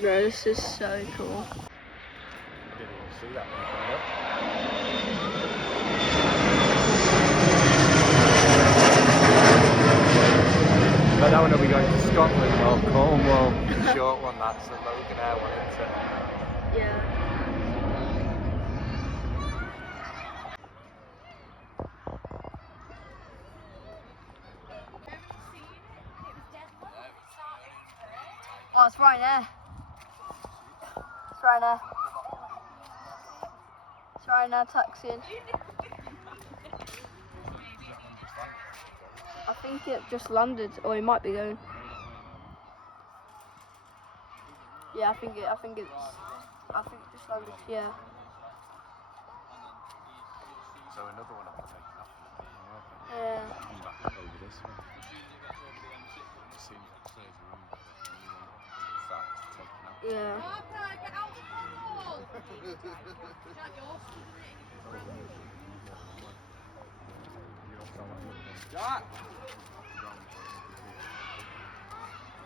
Bro, this is so cool. Didn't even see that one coming up. But that one will be going to Scotland or Cornwall. Short one, that's the Logan Air one, isn't it? Yeah. Oh, it's Ryanair. It's Ryanair. It's Ryanair taxiing. I think it just landed, or it might be going. Yeah, I think it just landed. Yeah. So another one will be taken off. Yeah. Come back over this one. It seems like there's room. Starts taking off. Yeah.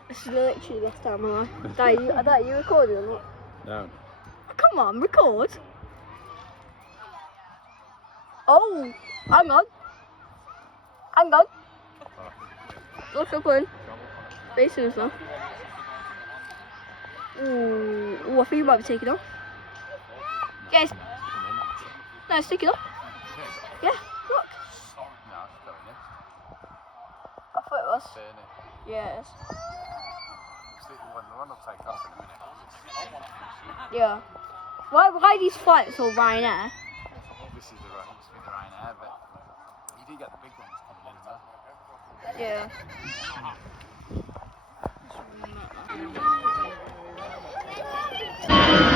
This is literally the best time of my life. Dad, you recording or not? No. Come on, record. Oh, hang on. Hang on. Look up one. Facing us now. Ooh, I think you might be taking off. Yes. No, it's taking off. Yeah, look. No, it's going in. I thought it was. Turning. Yes. The one will take off in a minute. Yeah. Why these flights all Ryanair? This is the Ryanair, but you do get the big ones coming in there. Yeah.